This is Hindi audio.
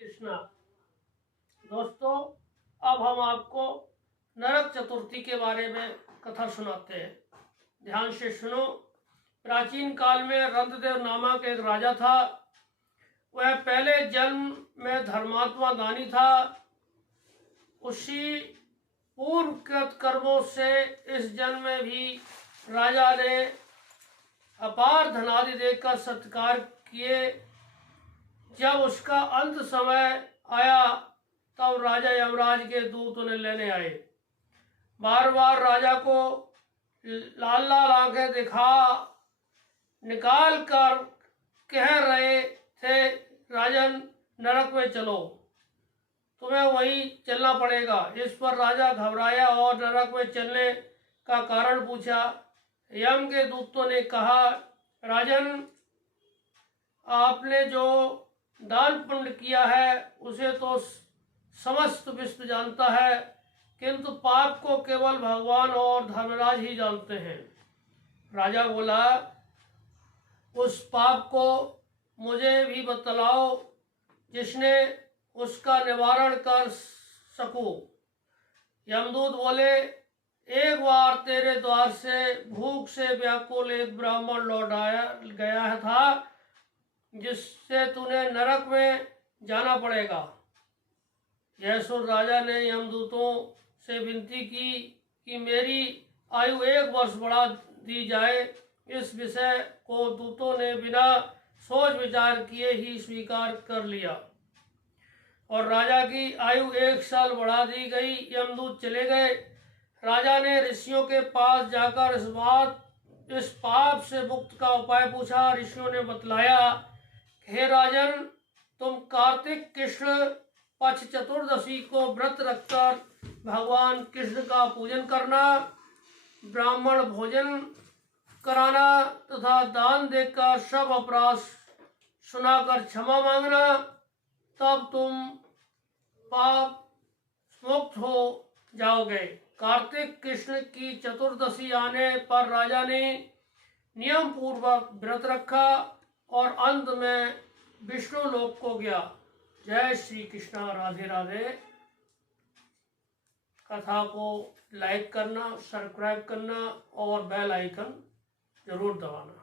कृष्णा। दोस्तों, अब हम आपको नरक चतुर्थी के बारे में कथा सुनाते हैं। ध्यान से सुनो। प्राचीन काल में रंतदेव नामक एक राजा था। वह पहले जन्म में धर्मात्मा दानी था। उसी पूर्वकृत कर्मों से इस जन्म में भी राजा ने अपार धनादि देकर सत्कार किए। जब उसका अंत समय आया तब राजा यमराज के दूत उन्हें लेने आए। बार बार राजा को लाल लाल आंखें दिखा निकाल कर कह रहे थे, राजन नरक में चलो, तुम्हें वही चलना पड़ेगा। इस पर राजा घबराया और नरक में चलने का कारण पूछा। यम के दूतों ने कहा, राजन, आपने जो दान पुण्य किया है उसे तो समस्त विश्व जानता है, किंतु पाप को केवल भगवान और धर्मराज ही जानते हैं। राजा बोला, उस पाप को मुझे भी बतलाओ जिसने उसका निवारण कर सकूं। यमदूत बोले, एक बार तेरे द्वार से भूख से व्याकुल एक ब्राह्मण लौट गया था, जिससे तूने नरक में जाना पड़ेगा। यह सुन राजा ने यमदूतों से विनती की कि मेरी आयु 1 वर्ष बढ़ा दी जाए। इस विषय को दूतों ने बिना सोच विचार किए ही स्वीकार कर लिया और राजा की आयु 1 साल बढ़ा दी गई। यमदूत चले गए। राजा ने ऋषियों के पास जाकर इस पाप से मुक्त का उपाय पूछा। ऋषियों ने बतलाया, हे राजन, तुम कार्तिक कृष्ण पक्ष चतुर्दशी को व्रत रखकर भगवान कृष्ण का पूजन करना, ब्राह्मण भोजन कराना तथा दान देकर सब अपराध सुनाकर क्षमा मांगना, तब तुम पाप मुक्त हो जाओगे। कार्तिक कृष्ण की चतुर्दशी आने पर राजा ने नियम पूर्वक व्रत रखा और अंत में विष्णु लोक को गया। जय श्री कृष्णा। राधे राधे। कथा को लाइक करना, सब्सक्राइब करना और बेल आइकन जरूर दबाना।